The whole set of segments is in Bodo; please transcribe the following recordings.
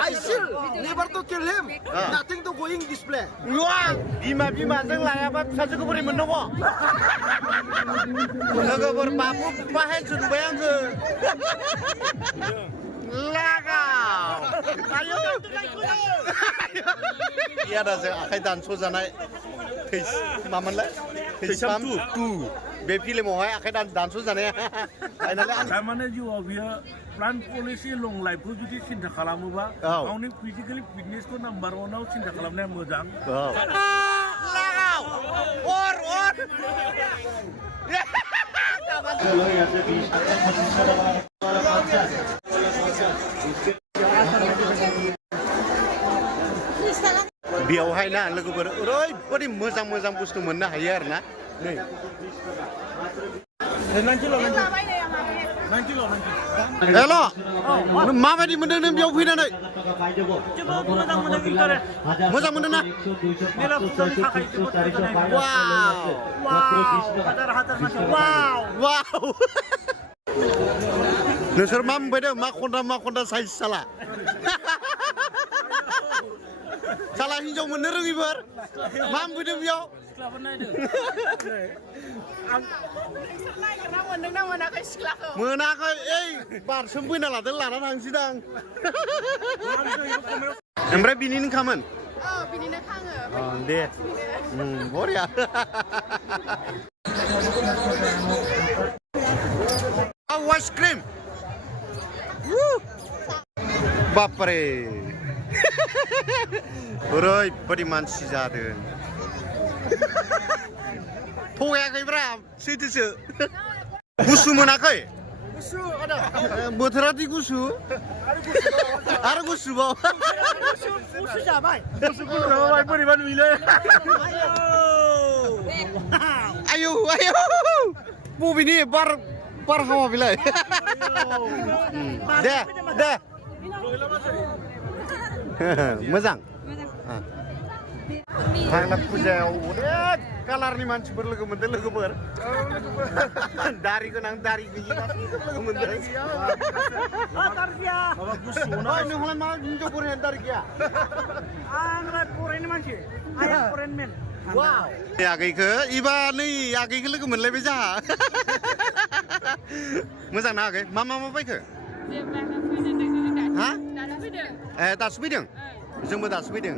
I still never to kill him. Nothing to going display. Wah, bimaजों लायाबा फिसाजोखौ बोरै मोननांगौ? लोगोफोर बाबु बाहाय जुनबाय आंखो। लागाव। आयौ। Iya dah saya akai danso जानाय मामोनलाय? थैसाम टु बे फिल्मावहाय आखाइ दानस' जानाया थारमाने जिउआव बियो प्लान पलिसि लं लाइफखौ जुदि सिन्था खालामोबा गावनि फिजिकेलि फिटनेसखौ नाम्बार वानाव सिन्था खालामनाया मोजां बेयावहाय ना लोगोफोर ओरैबादि मोजां मोजां बुस्थु मोननो हायो आरो ना नै हेल' माबायदि मोनदों नों बेयाव फैनानै मोजां मोनदों ना नोंसोर मा मोनबायदों मा खन्दा साइज साला साला हिनजाव मोननो रोङिफोर मा मोनफैदों बेयाव मोनाखै ओइ बारसोम फैना लादों लाना थांसै दां ओमफ्राय बिनिनो खामोन बिनिनो खाङो दे बरिया आइसक्रिम बापरे ओरैबादि मानसि जादों थगायाखैब्रा सैथोसो गुसु मोनाखै बोथोरा दि गुसु आरो गुसुबाव गुसु जाबाय बोरैबा नुयोलै आयौ बबेनि बारहावा बेलाय दे मोजां थांना फुजायाव अनेक कालारनि मानसिफोर लोगो मोनदों लोगोफोर दारि गोनां दारि गैयि लोगो मोनदों नोंहालाय मा हिनजाव फरायनानै दारि गैया आंलाय फरायनो मानसि आइ एम फरेन मेन आगैखौ इबा नै आगैखौ लोगो मोनलायबाय जोंहा मोजां ना आगै मा बायखो हा ए दासो फैदों जोंबो दासो फैदों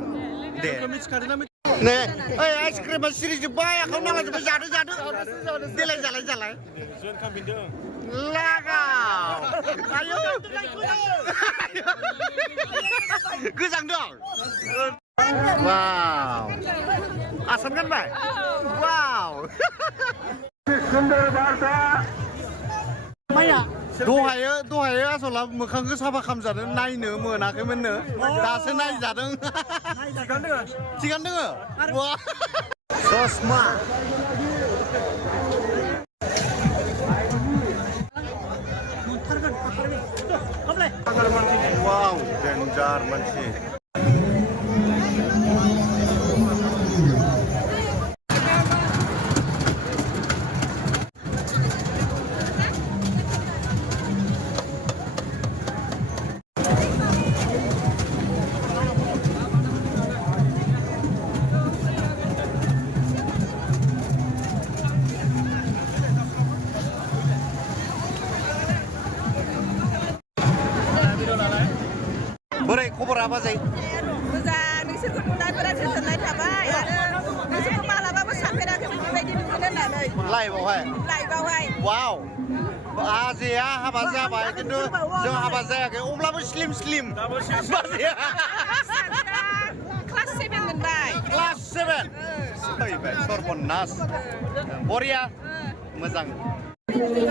दे नै ओइ आइसक्रिमा सिरिजोब्बाय आखायाव नांलाजोब्बाय जादो देलाय जालाय लागाव आयौ गोजांदों वाव आसान गानबाय वाव दहायो आसला मोखांखौ साफा खालामजादों नायनो मोनाखैमोननो दासो नायजादों थिगानो दोङो ससमा वाव डेन्जार मानसि बोरै खबरा बाजै मोजां नोंसोरखौ नुनायफोरा गोजोननाय थाबाय आरो नोंसोरखौ मालाबाबो सानफेराखै बेबायदि नुगोन होननानै लाइभआवहाय वाव आजैया हाबा जाबाय खिन्थु जों हाबा जायाखै अब्लाबो स्लिम बाजैया क्लास 7 मोनबाय क्लास 7 फैबाय सर्बनास बरिया मोजां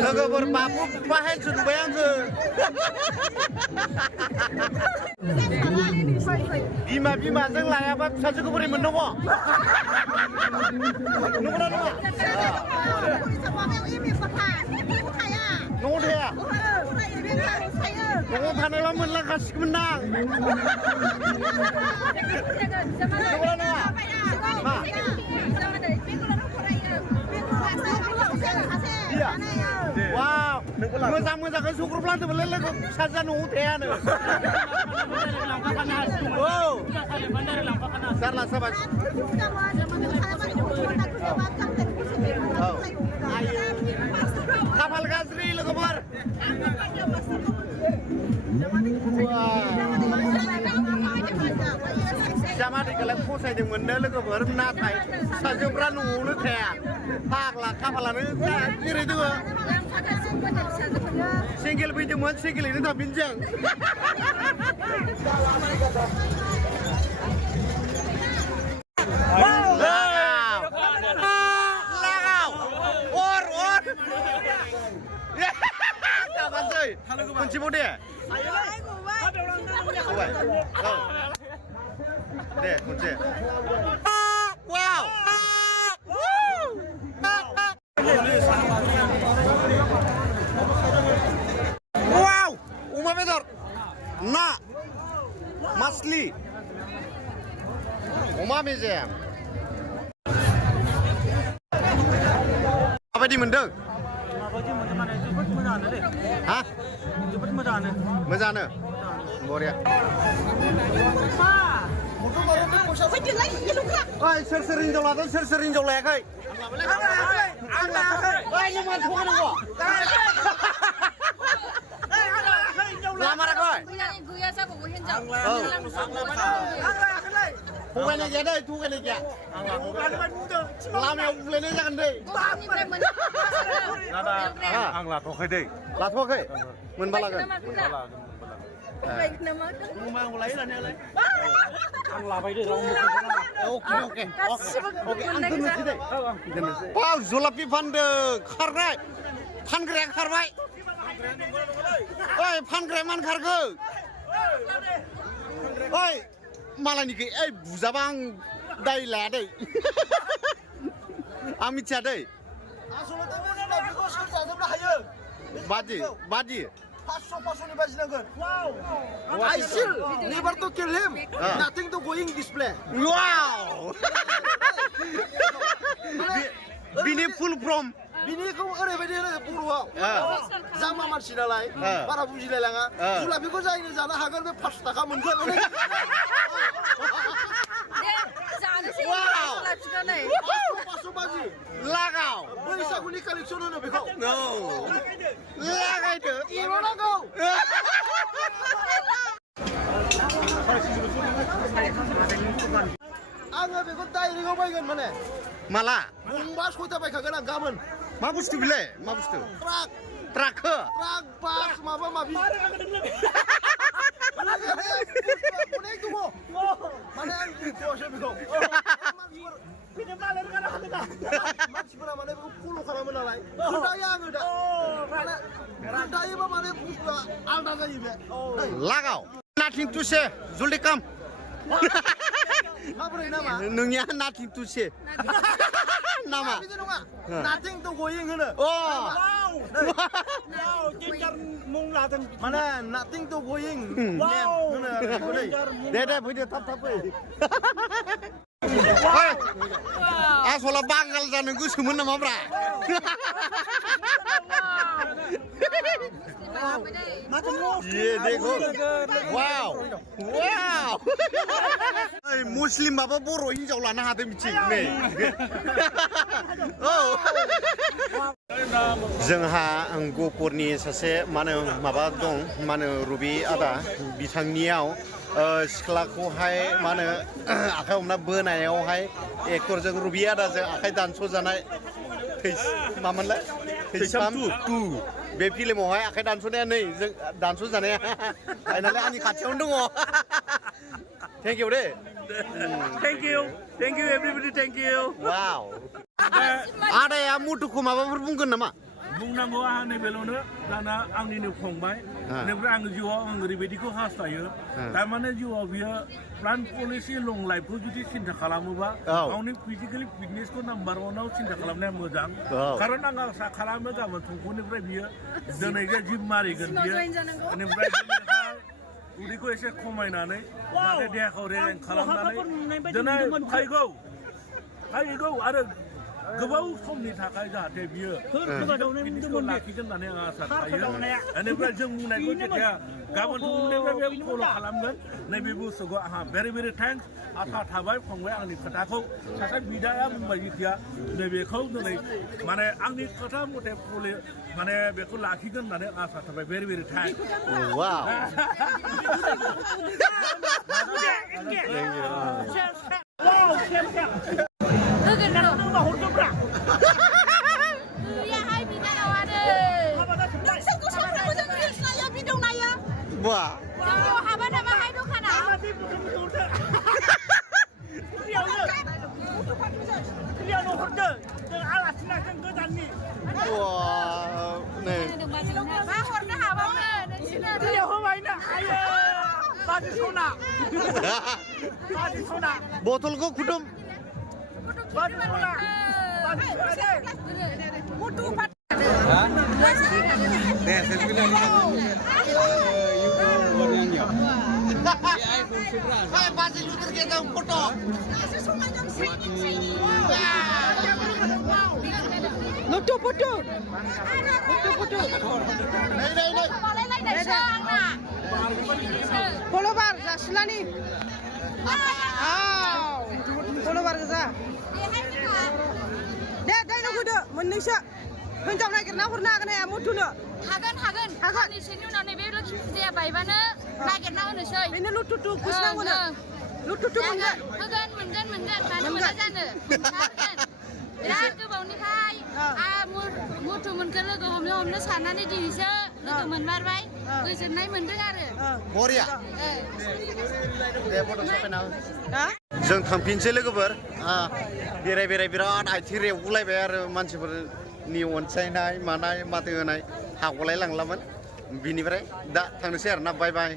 लोगोफोर बाबु बाहाय जुनबाय आंखो बिमाजों लायाबा फिसाजोखौ बोरै मोननांगौ नंगौना नङा न'आव थाया न'आव थानायबा मोनलांखासिगौमोन ना नंगौना नङा मा Wow. मोजां सौग्रुबलांदोंमोनलै लोगो फिसाजोआ न'आव थायानो औ जारला जाबाय खाफाल गाज्रि लोगोफोर जामादैखौलाय फसायदोंमोननो लोगोफोर नाथाय फिसाजोफ्रा न'आवनो थाया फाग्ला खाफालानो जेरै दोङो सिंगेल फैदोंमोन सिंगेलैनो थांफिन जों मोनसेबाव दे दे खनसे वाव वाव अमा बेदर ना मासलि अमा मेजेम माबायदि मोनदों हा मोजाङानो बरिया ओइ सोर हिनजाव लादों सोर हिनजाव लायाखै आं लायाखै नों मानो थगायनांगौ लामाराखै थगायनाय गैया दै थगायनाय गैया लामायाव बुलायनाय जागोन दै आं लाथ'वाखै दै लाथ'वाखै मोनबा लागोन जुलापि फानदों खारनाय फानग्राया खारबाय ओइ फानग्राया मान खारखो ओइ मालायनिखै ओइ बुजाबा आं दाय लाया दै आं मिथिया दै बादि 500 बाजिनांगोन I still never to kill him nothing to going display wow बिनि फुल फ्रम बिनिखौ ओरैबायदि होनो बर'आव जाम्बा मानसि नालाय बारा बुजिलायलाङा जुलापिखौ जायनो जानो हागोन बे 500 थाखा मोनगोन लागाव बैसागुनि कालेक्सन होनो बेखौ लागायदो एरनांगौ आङो बेखौ डाइरेक्टआव बायगोन माने माला गंबा 6टा बायखागोन आं गाबोन मा बुस्थु बिलाय मा बुस्थु ट्राकखौ ट्राक बास माबा माबि अनेक दङ माने आं मिथियासो बेखौ मानसिफोरा माने बेखौ फल' खालामो नालाय खोन्थायो आङो दा खोन्थायोबा माने बुस्थुआ आलदा जायो बे लागाव नाथिं टु से जल्दि काम माबोरै नामा नोंनिया नाथिं टु से नामा बिदि नङा नाथिं टु गयिं होनो मुं लादों माने नाथिं टु गयिं होनो दे फैदो थाब फै आसला बांगाल जानो गोसोमोन नामाब्रा ये देखो वाव वाव मुस्लिमबाबो बर' हिनजाव लानो हादों मिथि नै औ जोंहा गहपुरनि सासे मा होनो माबा दं मा होनो रुबि आदा बिथांनियाव सिख्लाखौहाय मा होनो आखाइ हमना बोनायावहाय एक्टरजों रुबि आदाजों आखाइ दानस'जानाय मामोनलाय थैसाम टु बे फिल्मावहाय आखाइ दानस'नाया नै जों दानस'जानाया फाइनालाय आंनि खाथियावनो दङ थेंक इउ दे thank you everybody thank you wow आदाया मुटुखौ माबाफोर बुंगोन नामा बुंनांगौ आंहा नैबेल'नो दाना आंनिनो फंबाय बेनिफ्राय आं जिउआव आं ओरैबायदिखौ हास्थायो थारमाने जिउआव बियो प्लान पलिसि लं लाइफखौ जुदि सिन्था खालामोबा गावनि फिजिकेलि फिटनेसखौ नाम्बार 1आव सिन्था खालामनाया मोजां खारन आं आसा खालामो गाबोन समफोरनिफ्राय बियो दिनै जे जिब मारिगोन बियो बेनिफ्राय उदैखौ एसे खमायनानै जाहाथे देहाखौ रेजें खालामनानै दिनै फैगौ आरो गोबाव समनि थाखाय जाहाथे बियो फिनिशखौ लाखिगोन होननानै आं आसा थायो बेनिफ्राय जों बुंनायखौ जेथिया गाबोन समनिफ्राय बे फल' खालामगोन नैबे बुस्थुखौ आंहा भेरि भेरि थेंक्स आसा थाबाय फंबाय आंनि खोथाखौ सासे बिदाया बुंबाय जेथिया नैबेखौ दिनै माने आंनि खोथा मथे माने बेखौ लाखिगोन होननानै आसा थाबाय भेरि भेरि थेंक्स वाव Wah. Wah, nih. Botol kok kudum. Polobar जासिलानि polobar गोजा दे दाइनो होदो मोननैसो हिनजाव नागिरना हरनो हागोन हाया मुथुनो हागोन साननैसोनि उनाव नैबे लोखि फुजाया बायबानो नागिरना होनोसै बेनो लुथुथु खुसनांगौनो लुथुथु मोनगोन मानो मोना जानो बिराद गोबावनिफ्राय मुथु मोनखो लोगो हमनो साननानै दिनैसो लोगो मोनमारबाय गोजोननाय मोनदों आरो बरिया दे फट' साफायना जों थांफिनसै लोगोफोर बेराय बिराद आथिं रेवगुलायबाय आरो मानसिफोरनि अनसायनाय मानाय माथो होनाय हागलाय लांलामोन बिनिफ्राय दा थांनोसै आरो ना बाय बाय